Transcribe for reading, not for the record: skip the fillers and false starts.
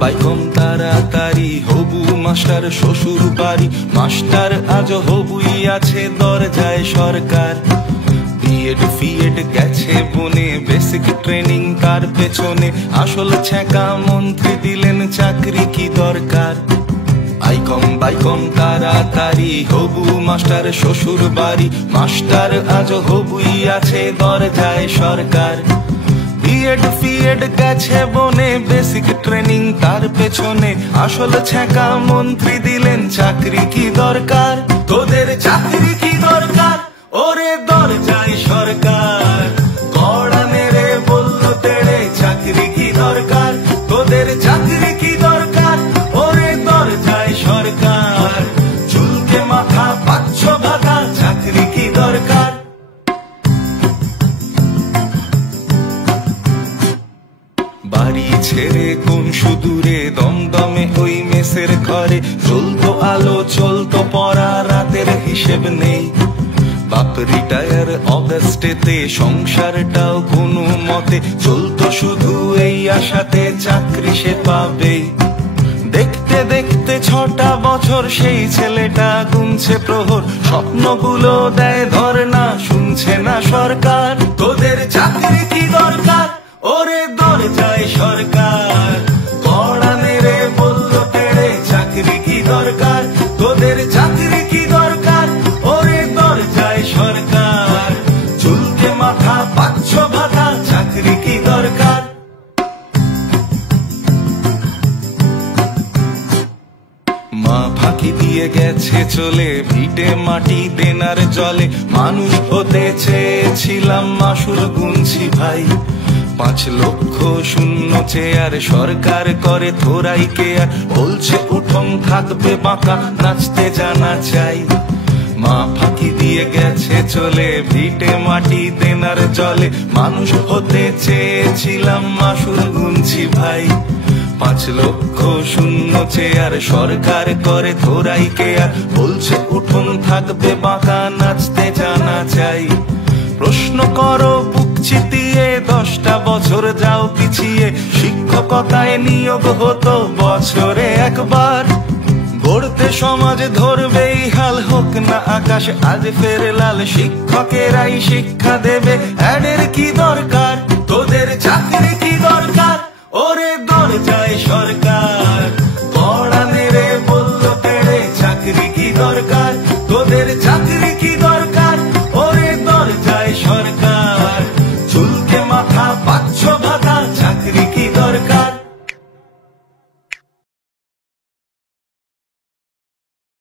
বাইকম তাড়াতাড়ি হবু মাস্টার শ্বশুর বাড়ি মাস্টার আজ হবুই আছে দরজায় সরকার বিএড ফিএড গেছে বনে বেসিক ট্রেনিং তার পেছনে আসল ছ্যাঁকা মন্ত্রী দিলেন চাকরি কি দরকার আইকম বাইকম তাড়াতাড়ি হবু মাস্টার শ্বশুর বাড়ি মাস্টার আজ হবুই আছে দরজায় সরকার বিএড ফিএড গেছে বনে বেসিক ট্রেনিং তার পেছনে আসল ছ্যাঁকা মন্ত্রী দিলেন চাকরি কি দরকার তোদের চাকরি কি দরকার ওরে দরজায় সরকার কড়া মেরে বলল তেড়ে চাকরি কি দরকার তোদের চাকরি কি দরকার ওরে দরজায় সরকার চুলকে মাথা পাচ্ছ ভাগা চাকরি কি দরকার বাড়ি ছেড়ে কোন সুদূরে দমদমে ওই মেসের ঘরে চলতো আলো চলতো পড়া রাতের হিসেব নেই বাপ রিটায়ার অগস্টেতে সংসারটাও কোনো মতে চলতো শুধু এই আশাতে চাকরি সে পাবে দেখতে দেখতে 6টা বছর সেই ছেলেটা গুনছে প্রহর স্বপ্নগুলো দেয় ধর্ণা শুনছে না সরকার তোদের চাকরি কি দরকার ওরে দরজায় সরকার কড়া মেরে বলল তেড়ে চাকরি কি দরকার তোদের চাকরি কি দরকার ওরে দরজায় সরকার চুলকে মাথা পাচ্ছ ভাতা চাকরি কি দরকার মা ফাঁকি দিয়ে গেছে চলে ভিটে মাটি দেনার জলে মানুষ হতে চেয়েছিলাম মাসুল গুনছি ভাই 5 লক্ষ শূন্য চেয়ার সরকার করে থোড়াই কেয়ার বলছে উঠোন থাকবে বাঁকা নাচতে জানা চাই মা ফাঁকি দিয়ে গেছে চলে ভিটে মাটি দেনার জলে মানুষ হতে চেয়েছিলাম মাসুল গুনছি ভাই 5 লক্ষ শূন্য চেয়ার সরকার করে থোড়াই কেয়ার বলছে উঠোন থাকবে বাঁকা নাচতে জানা চাই প্রশ্ন করো বুক চিতিয়ে 10টা বছর যাও পিছিয়ে শিক্ষকতায় নিয়োগ হতো বছরে একবার গড়তে সমাজ ধরবেই হাল হোক না আকাশ আজ ফের লাল শিক্ষকেরাই শিক্ষা দেবে অ্যাডের কি দরকার তোদের চাকরি কি দরকার ওরে দরজায় সরকার